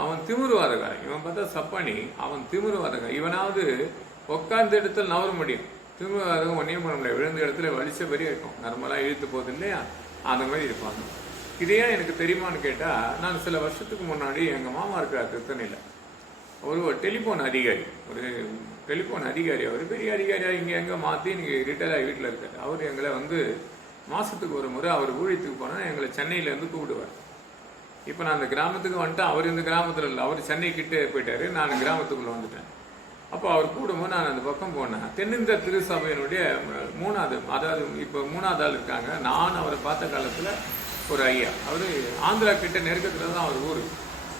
அவன் திமிருவாதகாரன். இவன் பார்த்தா சப்பானி, அவன் திமிருவாதகாரன். இவனாவது உட்கார்ந்த இடத்துல நவர முடியும், திமிருவாதகம் ஒன்றையும் பண்ண முடியாது. விழுந்த இடத்துல வலிச்ச பெரிய இருக்கும், நார்மலாக இழுத்து போகுது இல்லையா, அந்த மாதிரி இருப்பாங்க. இதையே எனக்கு தெரியுமான்னு கேட்டால், நான் சில வருஷத்துக்கு முன்னாடி எங்கள் மாமா இருக்கிறார் திருத்தணியில். ஒரு டெலிஃபோன் அதிகாரி, அவர் பெரிய அதிகாரியாக இங்கே எங்கே மாற்றி இன்றைக்கி ரிட்டையர் ஆகி வீட்டில் இருக்கார். அவர் எங்களை மாதத்துக்கு ஒரு முறை அவர் ஊழியத்துக்கு போனால் எங்களை சென்னையிலேருந்து கூப்பிடுவார். இப்போ நான் அந்த கிராமத்துக்கு வந்துட்டேன், அவர் இந்த கிராமத்தில் இல்லை, அவர் சென்னை கிட்டே போயிட்டார், நான் கிராமத்துக்குள்ளே வந்துட்டேன். அப்போ அவர் கூடும்போது நான் அந்த பக்கம் போனேன். தென்னிந்திய திருசபையினுடைய அதாவது இப்போ 3வது ஆள் இருக்காங்க. நான் அவரை பார்த்த காலத்தில் ஒரு ஐயா, அவர் ஆந்திரா கிட்ட நெருக்கத்தில் தான் அவர் ஊர்.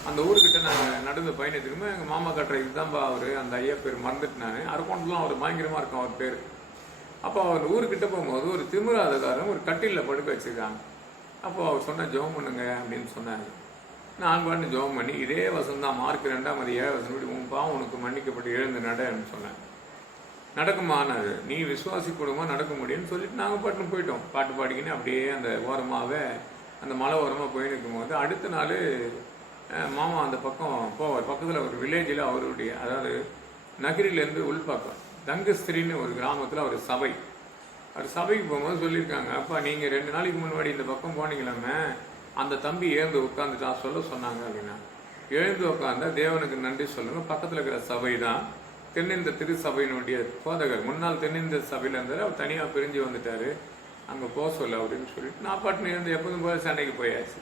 அந்த ஊருக்கிட்ட நாங்கள் நடந்து பயணித்துக்குமே எங்கள் மாமா கட்டுற இதுதான்ப்பா அவர், அந்த ஐயா பேர் மறந்துட்டு நான், அரக்கோண்டெலாம் அவர் பயங்கரமாக இருக்கும் அவர் பேர். அப்போ அவர் ஊருக்கிட்ட போகும்போது ஒரு திமிராதகாரன் ஒரு கட்டிலில் படுக்க வச்சுருக்காங்க. அப்போ அவர் சொன்ன ஜெபம் பண்ணுங்க அப்படின்னு சொன்னார். நான் பாட்டு ஜெபம் பண்ணி இதே வசந்தான் மார்க் 2:7 உன் பாவம் உனக்கு மன்னிக்கப்பட்டு எழுந்து நடன்னு சொன்னேன். நடக்குமானாரு, நீ விசுவாசி கூடமா நடக்க முடியும்னு சொல்லிட்டு நாங்கள் பாட்டுன்னு போயிட்டோம். பாட்டு பாடிக்கின்னு அப்படியே அந்த ஓரமாகவே அந்த மலை ஓரமாக போய் நிற்கும்போது அடுத்த நாள் மாமா அந்த பக்கம் போவார். பக்கத்தில் ஒரு வில்லேஜில் அவருடைய, அதாவது நகரிலேருந்து உள்பக்கம் தங்கஸ்திரின்னு ஒரு கிராமத்தில் ஒரு சபை. அவர் சபைக்கு போகும்போது சொல்லியிருக்காங்க, அப்பா நீங்கள் 2 நாளைக்கு முன்னாடி இந்த பக்கம் போனீங்களாமே, அந்த தம்பி எழுந்து உட்காந்துட்டா சொன்னாங்க அப்படின்னா. எழுந்து உட்காந்தா தேவனுக்கு நன்றி சொல்லுங்க. பக்கத்தில் இருக்கிற சபை தான் தென்னிந்திய திருச்சபையினுடைய போதகர், முன்னாள் தென்னிந்திய சபையில் இருந்தார், அவர் தனியாக பிரிஞ்சு வந்துட்டார், அங்கே போக சொல்ல அப்படின்னு சொல்லிட்டு நான் பாட்டுன்னு இருந்து எப்போதும் போல சென்னைக்கு போயாச்சு.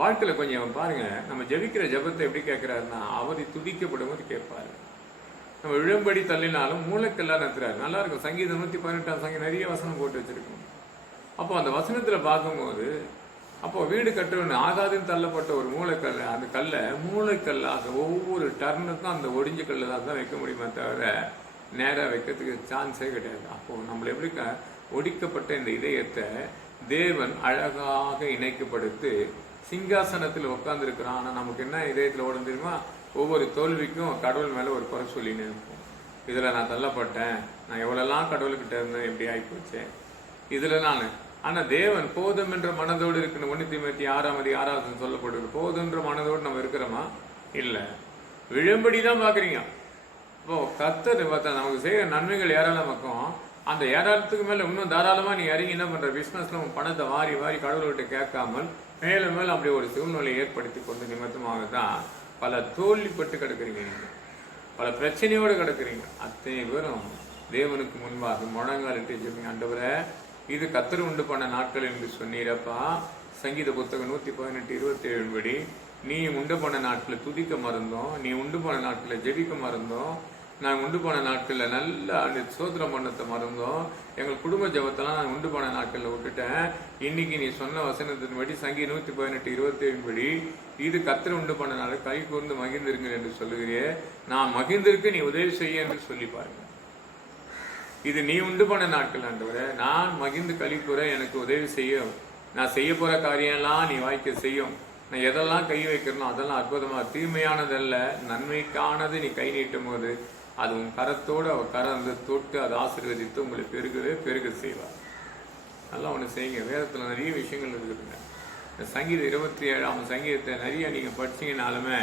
வாழ்க்கையில் கொஞ்சம் பாருங்க, நம்ம ஜெபிக்கிற ஜபத்தை எப்படி கேட்குறாருன்னா, அவரை துதிக்கப்படும் போது கேட்பாரு. நம்ம விழும்படி தள்ளினாலும் மூளைக்கெல்லாம் நிறுத்துறாரு. நல்லா இருக்கும். சங்கீதம் 118 சங்கீதம் நிறைய வசனம் போட்டு வச்சிருக்கோம். அப்போ அந்த வசனத்தில் பார்க்கும்போது, அப்போ வீடு கட்டுறவன்னு ஆகாதுன்னு தள்ளப்பட்ட ஒரு மூளைக்கல், அந்த கல்லை மூளைக்கல்லாக ஒவ்வொரு டர்னுக்கும் அந்த ஒடிஞ்ச கல்லை தான் வைக்க முடியுமே தவிர நேராக வைக்கிறதுக்கு சான்ஸே கிடையாது. அப்போது நம்மளை எப்படி ஒடிக்கப்பட்ட இந்த இதயத்தை தேவன் அழகாக இணைக்கப்படுத்தி சிங்காசனத்தில் உட்காந்துருக்கிறான். ஆனால் நமக்கு என்ன இதயத்தில் ஓடும் தெரியுமா, ஒவ்வொரு தோல்விக்கும் கடவுள் மேலே ஒரு குறை சொல்லின்னு இருக்கும். இதில் நான் தள்ளப்பட்டேன், நான் எவ்வளோலாம் கடவுள்கிட்ட இருந்தேன், எப்படி ஆகிப்போச்சேன் இதில் நான். ஆனால் தேவன் போதும் என்ற மனதோடு இருக்கணும். 1 தீமோத்தேயு 6:6 சொல்லப்படுது. போதுன்ற மனதோடு நம்ம இருக்கிறோமா? இல்லை, விழும்படி தான் பார்க்குறீங்க. இப்போ கர்த்தர் பார்த்தா நமக்கு செய்கிற நன்மைகள் ஏராளமாக்கும். அந்த ஏராளத்துக்கு மேலே இன்னும் தாராளமாக நீ இறங்கி என்ன பண்ணுற, பிஸ்னஸில் உன் பணத்தை வாரி வாரி கடவுள்கிட்ட கேட்காமல் மேலும் மேலும் அப்படி ஒரு சூழ்நிலையை ஏற்படுத்தி கொண்டு நிமித்தமாக தான் பல தோல்விப்பட்டு கிடக்குறீங்க, நீங்கள் பல பிரச்சனையோடு கிடக்குறீங்க. அத்தனை பேரும் தேவனுக்கு முன்பாக முழங்காலிட்டு சொல்லுங்க, ஆண்டவரே இது கர்த்தர் உண்டு பண்ண நாட்கள் என்று சொன்னீரப்பா. சங்கீத புத்தகம் 118:27 படி, நீ உண்டு பண்ண நாட்களில் துதிக்க மறந்தோம், நீ உண்டு பண்ண நாட்களில் ஜெபிக்க மறந்தோம், நாங்கள் உண்டு பண்ண நாட்களில் நல்லா சோத்திரம் பண்ணத்தை மறந்தோம், எங்கள் குடும்ப ஜபத்தெல்லாம் நான் உண்டு பண்ண நாட்களில் விட்டுட்டேன். இன்னைக்கு நீ சொன்ன வசனத்தின்படி சங்கீதம் 118:27 படி, இது கர்த்தர் உண்டு பண்ண நாள், கை கூர்ந்து மகிழ்ந்திருங்க என்று சொல்லுகிறே, நான் மகிழ்ந்திருக்கு, நீ உதவி செய்ய என்று சொல்லி பாருங்க. இது நீ உண்டு பண்ண நாட்கள் ஆண்டவரே, நான் மகிழ்ந்து களி கூற எனக்கு உதவி செய்யும், நான் செய்ய போற காரியம்லாம் நீ வாய்க்க செய்யும், நான் எதெல்லாம் கை வைக்கிறனோ அதெல்லாம் அற்புதமாக தீமையானதல்ல நன்மைக்கானது நீ கை நீட்டும் போது அது உன் கரத்தோடு அவர் கரந்து தொட்டு அதை ஆசீர்வதித்து உங்களை பெருக செய்வார். நல்லா ஒன்று செய்யுங்க. வேதத்தில் நிறைய விஷயங்கள் இருக்குதுங்க. இந்த சங்கீதம் 27ஆம் சங்கீதத்தை நிறைய நீங்கள் படிச்சீங்கனாலுமே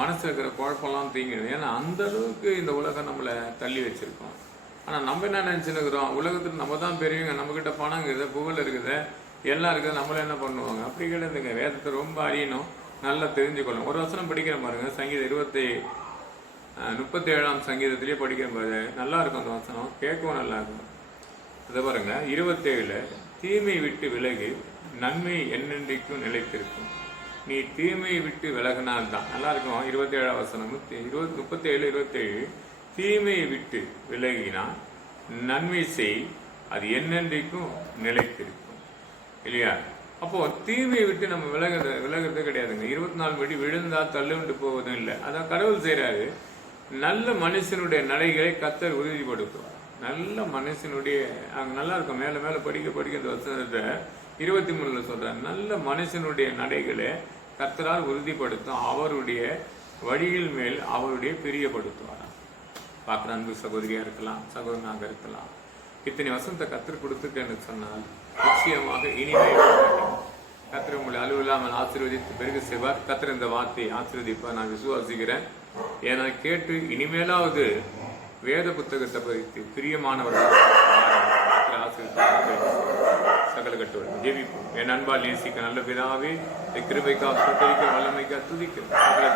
மனசில் இருக்கிற குழப்பம்லாம் தீங்கிடும். ஏன்னா அந்த அளவுக்கு இந்த உலகம் நம்மளை தள்ளி வச்சிருக்கோம். ஆனால் நம்ம என்ன நினச்சிருக்கிறோம், உலகத்தில் நம்ம தான் பெரியவங்க, நம்மக்கிட்ட பணம் இருக்குது, புகழ் இருக்குது, எல்லாம் இருக்குது, நம்மள என்ன பண்ணுவாங்க, அப்படி கிடையாதுங்க. வேதத்தை ரொம்ப அறியணும், நல்லா தெரிஞ்சுக்கணும். ஒரு வசனம் படிக்கிற பாருங்க, சங்கீதம் 37ஆம் சங்கீதத்திலேயே படிக்கிற பாரு, நல்லா இருக்கும் அந்த வசனம், கேட்கவும் நல்லா இருக்கும். அதை பாருங்க, 27 தீமை விட்டு விலகி நன்மை என்னென்றைக்கும் நிலைத்திருக்கும். நீ தீமையை விட்டு விலகினால்தான் நல்லா இருக்கும். 27ஆம் வசனம் 37:27 தீமையை விட்டு விலகினால் நன்மை செய், அது என்னென்றைக்கும் நிலைத்திருக்கும் இல்லையா? அப்போ தீமையை விட்டு நம்ம விலகிறது கிடையாதுங்க. 24 படி விழுந்தா தள்ளுண்டு போவதும் இல்லை. அதான் கடவுள் செய்யறாரு. நல்ல மனுஷனுடைய நடைகளை கர்த்தர் உறுதிப்படுத்துவார். நல்ல மனுஷனுடைய அங்க நல்லா இருக்கும். மேல மேல படிக்க இந்த வசனத்தை 23 சொல்றாரு, நல்ல மனுஷனுடைய நடைகளை கர்த்தரால் உறுதிப்படுத்தும், அவருடைய வழியில் மேல் அவருடைய பிரியப்படுத்துவார். பார்க்குற அன்பு சகோதரியா இருக்கலாம், சகோதரனாக இருக்கலாம், இத்தனை வசனத்தை கர்த்தர் கொடுத்துட்டேன்னு சொன்னால் நிச்சயமாக இனிமே கர்த்தர் உங்களை அலுவலாமல் ஆசீர்வதித்து பெருக செய்வார். கர்த்தர் இந்த வார்த்தையை ஆசீர்வதிப்பார் நான் விசுவாசிக்கிறேன். ஏன்னா கேட்டு இனிமேலாவது வேத புத்தகத்தை பற்றி பிரியமானவர்கள் சகல கட்டுவது ஜெபிப்போம். என் அன்பால் நேசிக்க நல்ல பிதாவே கிருபைக்காக வல்லமைக்காக துதிக்க சகல